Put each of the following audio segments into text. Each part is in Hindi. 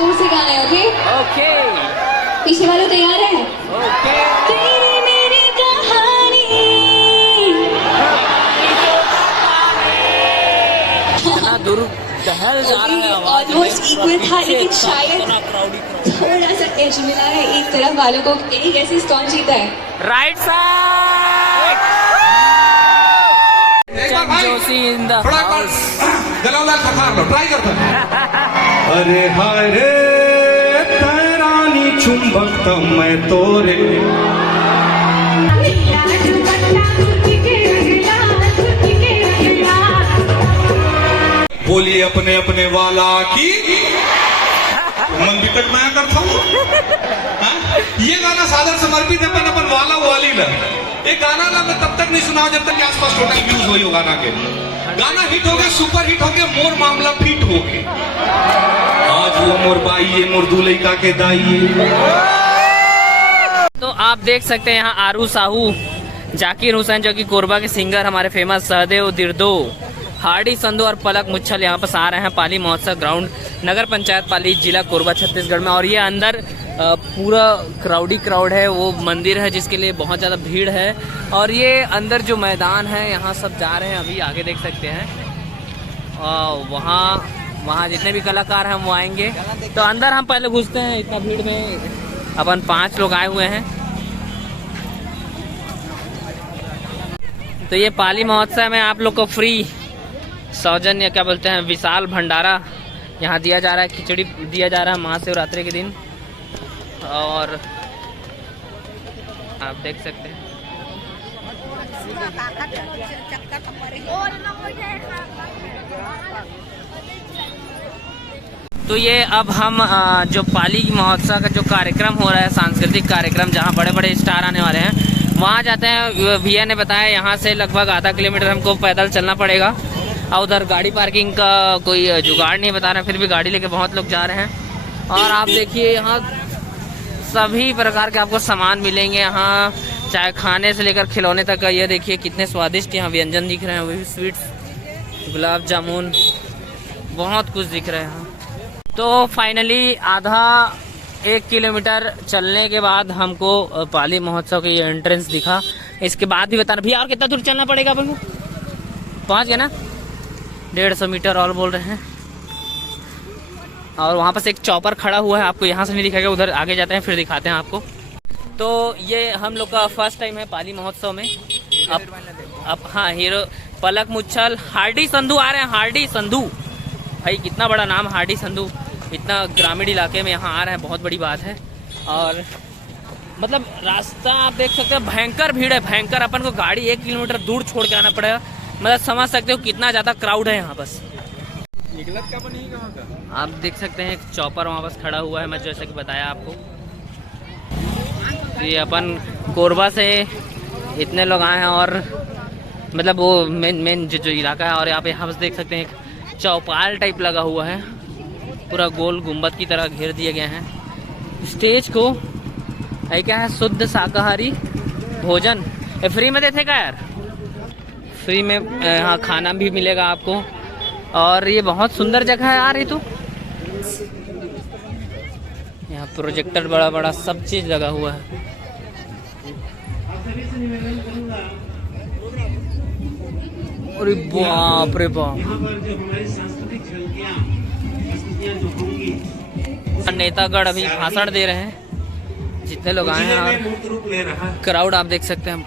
जोर से गाना है। ओके ओके, पीछे वालों तैयार है? ओके। तेरी मेरी कहानी इतना दूर टहल जा रहा है आवाज में। ऑलमोस्ट इक्वल था, लेकिन शायद इतना क्राउडी थोड़ा सा एज मिला है एक तरफ वालों को। एक ऐसी कौन जीता है? Right side. Joshi in the house. गला खखार लो, ट्राई करते हैं। अरे हाय रे तैरानी चुंबक तो मैं तोरे। बोलिए अपने अपने वाला की मन विकट मैं करता हूँ। ये गाना सादर समर्पित है अपन वाला वाली ला। ये गाना ना मैं तब तक नहीं सुना जब तक आसपास टोटल व्यूज हुई हो गाना के। गाना हिट हो गया, सुपर हिट हो गया, मोर मामला फिट हो गया। आज वो मोर बाई ये मोर दूल्हे का के दाई। तो आप देख सकते हैं यहाँ आरू साहू, जाकिर हुसैन जो कि कोरबा के सिंगर, हमारे फेमस सहदेव दिरदो, हार्डी संधू और पलक मुच्छल यहाँ पर आ रहे हैं पाली महोत्सव ग्राउंड, नगर पंचायत पाली, जिला कोरबा, छत्तीसगढ़ में। और ये अंदर पूरा क्राउड है, वो मंदिर है जिसके लिए बहुत ज़्यादा भीड़ है। और ये अंदर जो मैदान है यहाँ सब जा रहे हैं, अभी आगे देख सकते हैं। वहाँ जितने भी कलाकार हैं वो आएंगे। तो अंदर हम पहले घुसते हैं, इतना भीड़ में अपन 5 लोग आए हुए हैं। तो ये पाली महोत्सव में आप लोग को फ्री सौजन्य क्या बोलते हैं विशाल भंडारा यहाँ दिया जा रहा है, खिचड़ी दिया जा रहा है महाशिवरात्रि के दिन। और आप देख सकते हैं तो ये अब हम जो पाली महोत्सव का जो कार्यक्रम हो रहा है, सांस्कृतिक कार्यक्रम जहाँ बड़े बड़े स्टार आने वाले हैं, वहाँ जाते हैं। भैया ने बताया यहाँ से लगभग आधा किलोमीटर हमको पैदल चलना पड़ेगा। और उधर गाड़ी पार्किंग का कोई जुगाड़ नहीं बता रहे, फिर भी गाड़ी लेके बहुत लोग जा रहे हैं। और आप देखिए यहाँ सभी प्रकार के आपको सामान मिलेंगे यहाँ, चाहे खाने से लेकर खिलौने तक का। ये देखिए कितने स्वादिष्ट यहाँ व्यंजन दिख रहे हैं, वही स्वीट्स, गुलाब जामुन, बहुत कुछ दिख रहा है यहाँ। तो फाइनली आधा 1 किलोमीटर चलने के बाद हमको पाली महोत्सव की एंट्रेंस दिखा। इसके बाद भी बताना भैया और कितना दूर चलना पड़ेगा अपन को? पहुँच गए ना? 150 मीटर और बोल रहे हैं। और वहाँ पर एक चॉपर खड़ा हुआ है, आपको यहाँ से नहीं दिखाएगा, उधर आगे जाते हैं फिर दिखाते हैं आपको। तो ये हम लोग का फर्स्ट टाइम है पाली महोत्सव में। अब हाँ, हीरो पलक मुच्छल, हार्डी संधू आ रहे हैं। हार्डी संधू भाई, कितना बड़ा नाम हार्डी संधू, इतना ग्रामीण इलाके में यहाँ आ रहे हैं, बहुत बड़ी बात है। और मतलब रास्ता आप देख सकते हो, भयंकर भीड़ है, भयंकर। अपन को गाड़ी 1 किलोमीटर दूर छोड़ के आना पड़ेगा, मतलब समझ सकते हो कितना ज़्यादा क्राउड है यहाँ बस। आप देख सकते हैं एक चॉपर वहाँ बस खड़ा हुआ है, मैं जैसे कि बताया आपको। ये अपन कोरबा से इतने लोग आए हैं, और मतलब वो मेन जो इलाका है। और यहाँ बस देख सकते हैं एक चौपाल टाइप लगा हुआ है, पूरा गोल गुंबद की तरह घेर दिए गए हैं स्टेज को। है क्या है, शुद्ध शाकाहारी भोजन फ्री में देते का यार, फ्री में यहाँ खाना भी मिलेगा आपको। और ये बहुत सुंदर जगह है यार। ये तो यहाँ प्रोजेक्टर बड़ा बड़ा सब चीज लगा हुआ है। अरे बाप रे बाप, नेतागढ़ अभी भाषण दे रहे हैं, जितने लोग आए हैं। और क्राउड आप देख सकते हैं,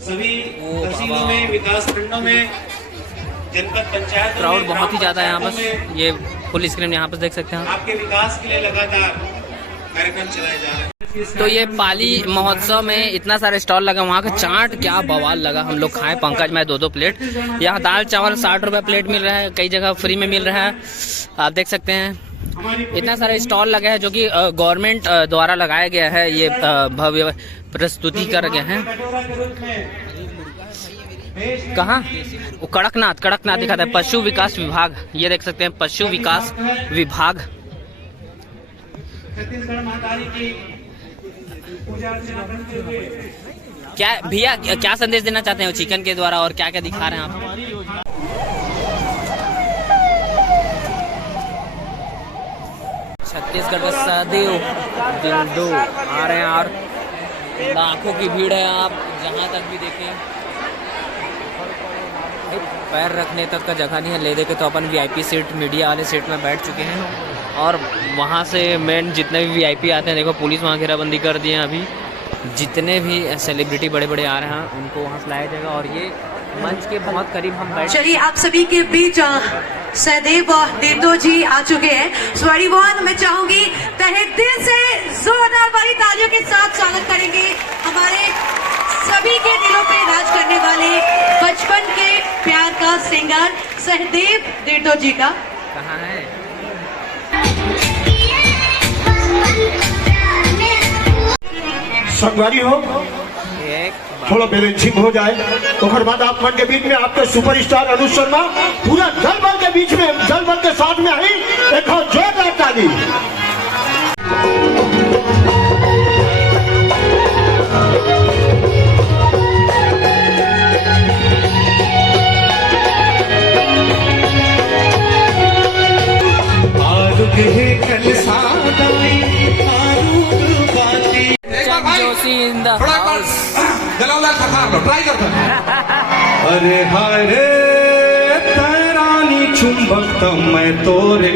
सभी तहसीलों में, विकास खंडों में, जनपद पंचायत क्राउड बहुत ही ज्यादा है यहाँ बस। ये फुल स्क्रीन यहाँ पर देख सकते हैं। आपके विकास के लिए लगातार कार्यक्रम चलाए जा रहे हैं। तो ये पाली महोत्सव में इतना सारे स्टॉल लगा, वहाँ का चाट क्या बवाल लगा। हम लोग खाए, पंकज मैं 2-2 प्लेट। यहाँ दाल चावल 60 रुपये प्लेट मिल रहा है, कई जगह फ्री में मिल रहा है, आप देख सकते हैं। इतना सारा स्टॉल लगा है जो कि गवर्नमेंट द्वारा लगाया गया है, ये भव्य प्रस्तुति कर गए हैं। कहाँ? वो कड़कनाथ दिखाता है, पशु विकास विभाग। ये देख सकते हैं, पशु विकास विभाग। क्या भैया क्या संदेश देना चाहते हैं चिकन के द्वारा, और क्या क्या दिखा रहे हैं आप? छत्तीसगढ़ में सदैव दिल दो आ रहे हैं और लाखों की भीड़ है। आप जहाँ तक भी देखें पैर रखने तक का जगह नहीं है। ले देखे तो अपन वीआईपी सीट, मीडिया वाले सीट में बैठ चुके हैं और वहाँ से मेन जितने भी वीआईपी आते हैं, देखो पुलिस वहाँ घेराबंदी कर दी है। अभी जितने भी सेलिब्रिटी बड़े बड़े आ रहे हैं उनको वहाँ से लाया जाएगा और ये मंच के बहुत करीब हम बैठ। चलिए आप सभी के बीच सहदेव देतो जी आ चुके हैं। स्वरिवान मैं चाहूंगी तहे दिल से जोरदार वाली तालियों के साथ स्वागत करेंगे हमारे सभी के दिलों पे राज करने वाले बचपन के प्यार का सिंगर सहदेव देतो जी का। कहाँ है? संगवारी हो थोड़ा बैलेंसिंग हो जाए तो बाद आप मन के बीच में आपके सुपरस्टार अनुज शर्मा पूरा जल बल के बीच में जल बल के साथ में आई एक जोरदार ताली। ट्राई करता अरे हाय रे तैरानी चुंबक मैं तोरे।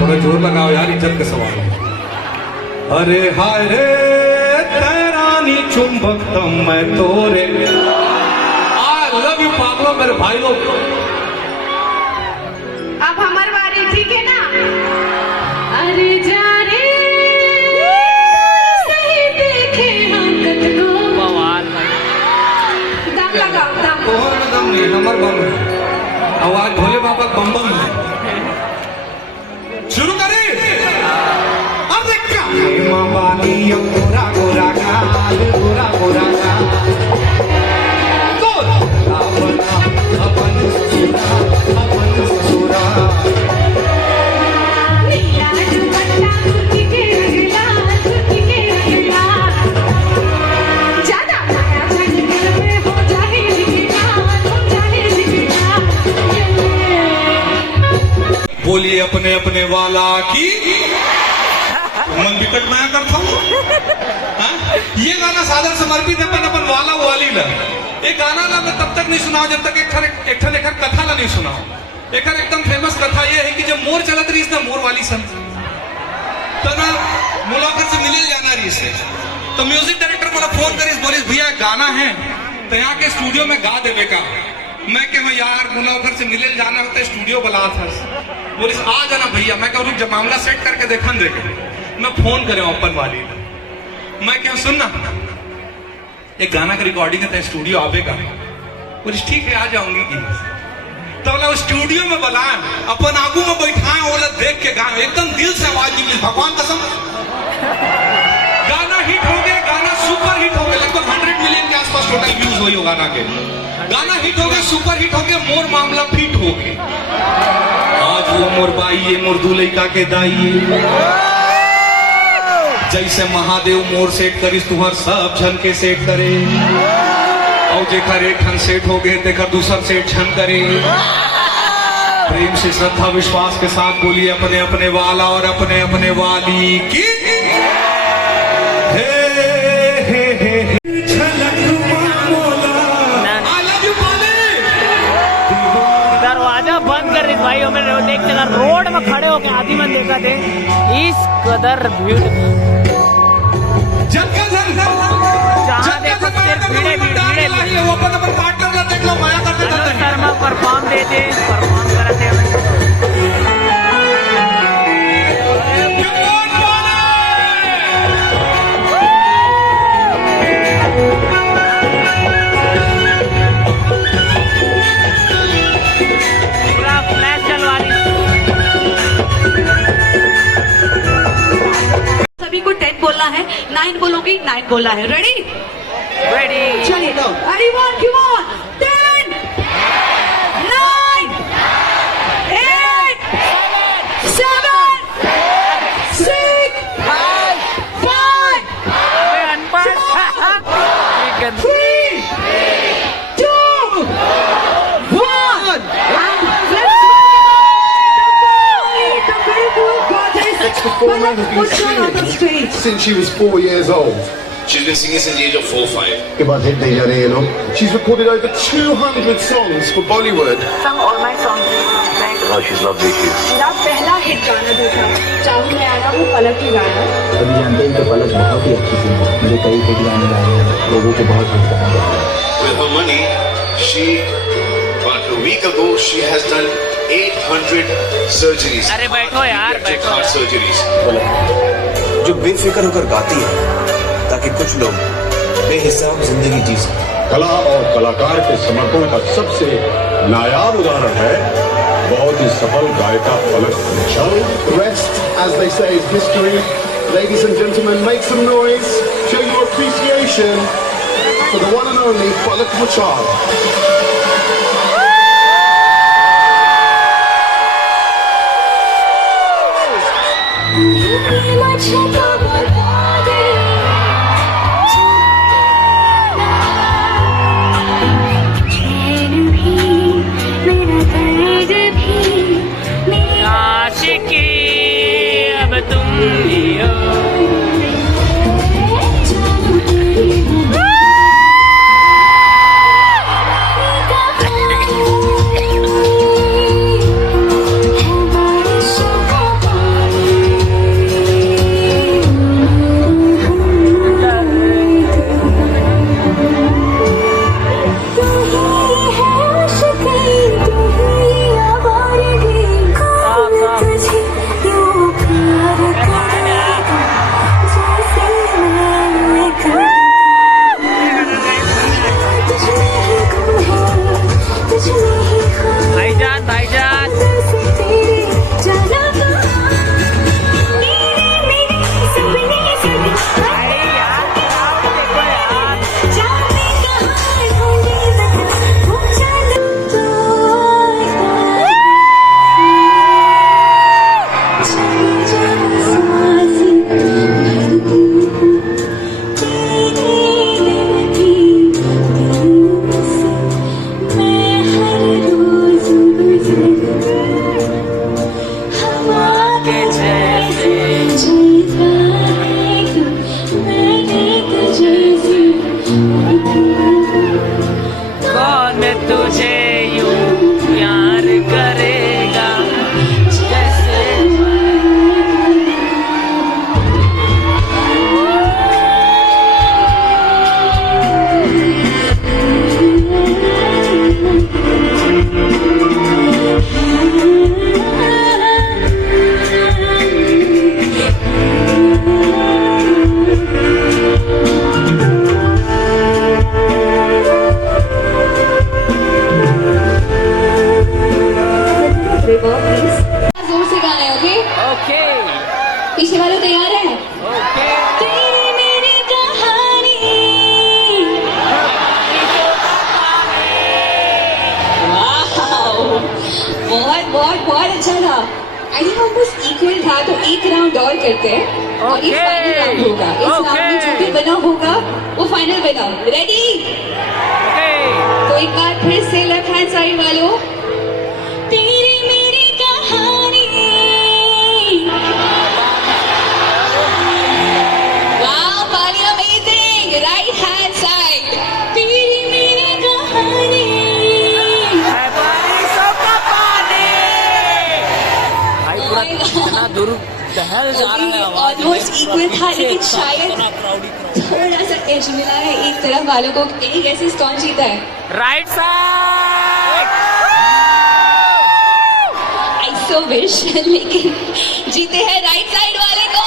थोड़ा जोर लगाओ यार, इज्जत का सवाल है। अरे हाय रे तैरानी चुंबक मैं तोरे। आई लव यू पागलों मेरे भाई लोग। अब हमारी बारी, ठीक है ना? अरे जा रे सही देखे हम कतको बवाल दम लगाओ दम। तोहर में दम नहीं, हमर बम है। आवाज भोले बाबा बम बम है। शुरू करें। अरे क्या माँ बाली गोरा गोरा गाल, गोरा गोरा गाल। अपन ससुरा, अपन ससुरा। नीला दुपट्टा कुर्ती के रंगला, कुर्ती के रंगला। ज्यादा माया झंझट में हो जाए लिखना, हो जाए लिखना। बोलिए अपने अपने वाला की मन विकट मैं करता हूँ। ये गाना सादर समर्पित है अपन वाला वाली ला। ये गाना ला मैं तब तक नहीं सुनाओ जब तक एक कथा ला नहीं सुनाओ। एक एकदम फेमस कथा ये है कि जब मोर चलत रही इसने मोर वाली सन तो ना मुलाकात से मिले जाना रही से तो म्यूजिक डायरेक्टर को फोन करी बोलिस भैया गाना है तो यहाँ के स्टूडियो में गा देवे का। मैं कह यार मुलाकात से मिले जाना होता है स्टूडियो बुला था। बोलिस आ जाना भैया। मैं कहूँ जब मामला सेट करके देखन देखे मैं फोन करे अपन वाली मैं क्या सुनना एक गाना का रिकॉर्डिंग है स्टूडियो आवेगा। बोलिस ठीक है आ जाऊंगी कि तो बोला स्टूडियो में बुला अपन आगू में बैठाए और देख के गाना एकदम दिल से आवाज निकली भगवान कसम। गाना हिट हो गया, गाना सुपर हिट हो गया। लगभग 100 मिलियन के आसपास टोटल व्यूज हुई हो गाना के। गाना हिट हो गया, सुपर हिट हो गया, मोर मामला फिट हो गया। आज वो मोर बाई ये मोर दुलैका के दाई जैसे महादेव मोर सेट करिस तुहर सब झन के सेट करे और जेकर एक ठन सेट हो गए तेकर दूसर सेट छन करे। प्रेम से श्रद्धा विश्वास के साथ बोलिए अपने अपने वाला और अपने अपने वाली की। दरवाजा बंद कर रही भाई मैंने देख चला रोड में खड़े होके आदमी मन देखा थे इस कदर भीड़ जहाँ देखो सिर्फ भीड़े भीड़े वो अपन अपन पार्टनर का देख लो माया करते अनुज शर्मा परफॉर्म करते पूरा फ्लैश चलवा दी। सभी को 10 बोलना है, 9 बोलोगी 9 बोलना है। रेडी रेडी चलिए everyone come on 10 9 8 7 6 5 3 2 1 and let's go ex-performer has been Put her on the singing stage. since she was 4 years old. She's been singing since the age of 4-5. के बाद हिट नहीं जा रहे ये लोग. She's recorded over 200 songs for Bollywood. Sung all my songs. Oh, she's lovely. मेरा पहला हिट गाना जो था चाहूँ मैं आना वो पलक ही गाना. अभी जानते हैं कि पलक बहुत ही अच्छी सिंगर है. मुझे कई हिट गाने गाए हैं, लोगों को बहुत पसंद है. With her money, about a week ago, she has done 800 surgeries. अरे बैठो यार, Pediatric बैठो. heart surgeries. जो बेफिक्र होकर गाती है ताकि कुछ लोग बेहिसाब जिंदगी जी सकें. कला और कलाकार के समर्पण का सबसे नायाब उदाहरण है बहुत ही सफल गायिका पलक मुछल. The rest, as they say, is history. Ladies and gentlemen, make some noise. Show your appreciation for the one and only Palak Muchal. आशिकी अब तुम ही हो. भाईजान भाईजान कौन तुझे यूं प्यार करेगा जैसे जोर से गाना है. ओके, ओके पीछे वाले तैयार है? ओके. तेरी मेरी कहानी. वाओ, बहुत बहुत बहुत अच्छा था. आई थिंक ऑलमोस्ट इक्वल था, तो एक राउंड और करते हैं और ये Okay. फाइनल राउंड होगा. इस राउंड में जो भी बना होगा वो फाइनल बना. रेडी? तो एक बार फिर से लेफ्ट हैंड साइड वालों. तेरी मेरी कहानी. वाओ, पाली अमेजिंग. Right hand side. तेरी मेरी कहानी. भाई पूरा इतना दूर टहल जा रहा है आवाज में. ऑलमोस्ट इक्वल था, लेकिन शायद थोड़ा सा एज मिला है एक तरफ वालों को. एक ऐसे कौन जीता है? Right side. I so wish, लेकिन जीते हैं राइट साइड वाले को.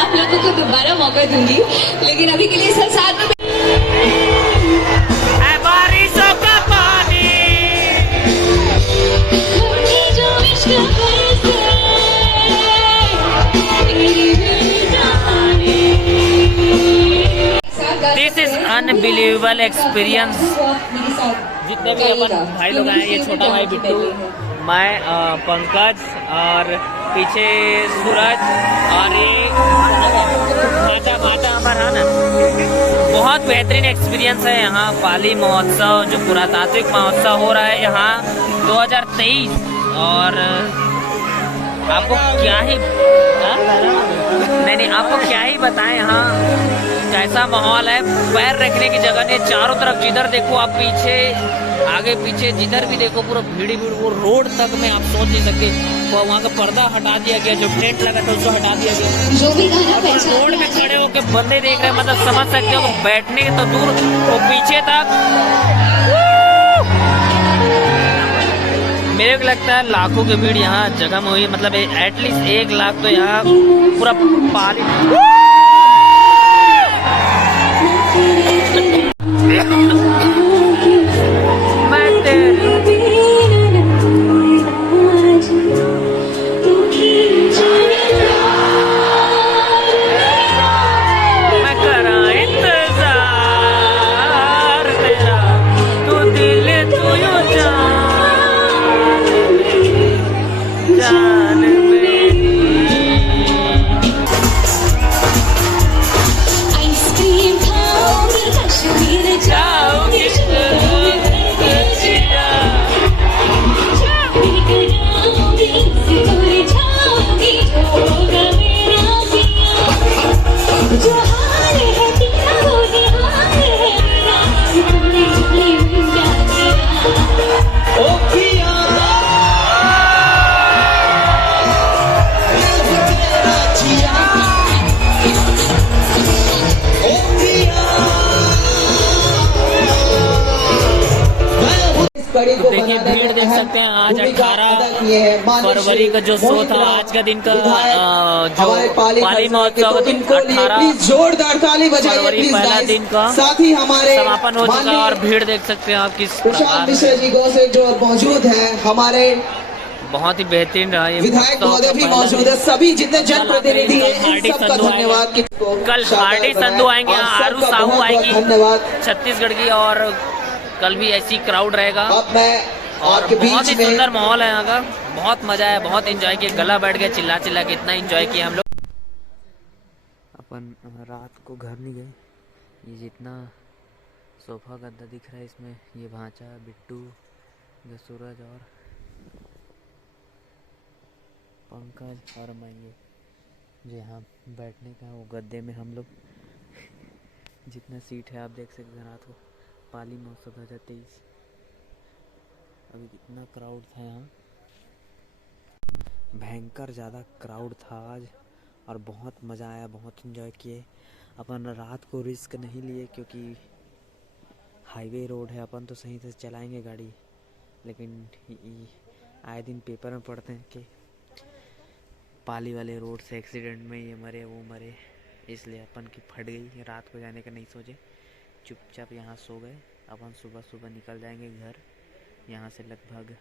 आप लोगों को दोबारा मौका दूंगी, लेकिन अभी के लिए सब साथ में बारिशों का पानी. जो इश्क बरसे, तेरी मेरी कहानी. This is unbelievable experience. जितने भी अपन भाई लोग आए, ये छोटा भाई बिट्टू, मैं पंकज और पीछे सूरज और ये भाटा हमारा ना. बहुत बेहतरीन एक्सपीरियंस है यहाँ. पाली महोत्सव जो पुरातात्विक महोत्सव हो रहा है यहाँ 2023, और आपको क्या ही नहीं आपको क्या ही बताएं यहाँ कैसा माहौल है। पैर रखने की जगह नहीं, चारों तरफ जिधर देखो आप, पीछे आगे पीछे जिधर भी देखो पूरा भीड़ भीड़। वो रोड तक में आप सोच नहीं सकते, वो वहाँ का पर्दा हटा दिया गया, जो टेंट लगा था उसको हटा दिया गया। जो भी गाना रोड में खड़े होकर बंदे देख रहे हैं, मतलब समझ सकते हो बैठने तो दूर वो पीछे तक। मेरे को लगता है लाखों की भीड़ यहाँ जगह हुई, मतलब एटलीस्ट 1 लाख तो यहाँ पूरा पानी। देखिए भीड़ देख सकते हैं। आज 18 फरवरी का जो शो था, आज का दिन का जो पाली महोत्सव 18 जोरदार ताली बजाइए फरवरी पहला दिन का साथ ही हमारे समापन हो चुका और भीड़ देख सकते हैं आप किस प्रशांत मिश्रा जी गौसे जो मौजूद है, हमारे बहुत ही बेहतरीन रहा ये विधायक महोदय भी मौजूद है। सभी जितने जनप्रतिनिधि हैं इन सबका धन्यवाद। कल हार्डी संधू आएंगे, आरू साहू आएगी धन्यवाद छत्तीसगढ़ की, और कल भी ऐसी क्राउड रहेगा। अब मैं और बहुत ही सुंदर माहौल है यहाँ का, बहुत मजा आया, बहुत एंजॉय किया, गला बैठ गया चिल्ला चिल्ला के, इतना एंजॉय किया हम लोग। अपन रात को घर नहीं गए। ये जितना सोफा गद्दा दिख रहा है इसमें ये भांचा, बिट्टू, सूरज और पंकज और मैं, ये जो यहाँ बैठने का वो गद्दे में हम लोग जितना सीट है आप देख सकते हैं। रात को पाली महोत्सव 2023, अभी कितना क्राउड था यहाँ, भयंकर ज़्यादा क्राउड था आज, और बहुत मज़ा आया, बहुत एंजॉय किए। अपन रात को रिस्क नहीं लिए क्योंकि हाईवे रोड है, अपन तो सही से चलाएंगे गाड़ी, लेकिन आए दिन पेपर में पढ़ते हैं कि पाली वाले रोड से एक्सीडेंट में ये मरे वो मरे, इसलिए अपन की फट गई। रात को जाने का नहीं सोचे, चुपचाप यहाँ सो गए। अपन सुबह सुबह निकल जाएंगे घर। यहाँ से लगभग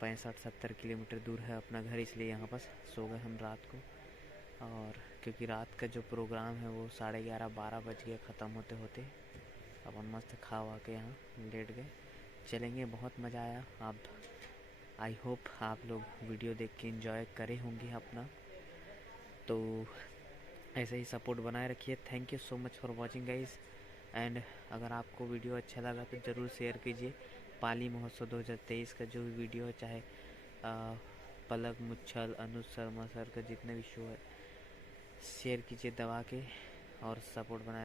65-70 किलोमीटर दूर है अपना घर, इसलिए यहाँ पर सो गए हम रात को। और क्योंकि रात का जो प्रोग्राम है वो 11:30-12 बज गया ख़त्म होते होते। अपन मस्त खा वा के यहाँ लेट गए। चलेंगे, बहुत मज़ा आया। आप आई होप आप लोग वीडियो देख के एंजॉय करे होंगे अपना, तो ऐसे ही सपोर्ट बनाए रखिए। Thank you so much for watching guys. And अगर आपको वीडियो अच्छा लगा तो ज़रूर शेयर कीजिए। पाली महोत्सव 2023 का जो भी वीडियो है, चाहे पलक मुच्छल, अनुज शर्मा सर का जितने भी शो है, शेयर कीजिए दबा के और सपोर्ट बनाए।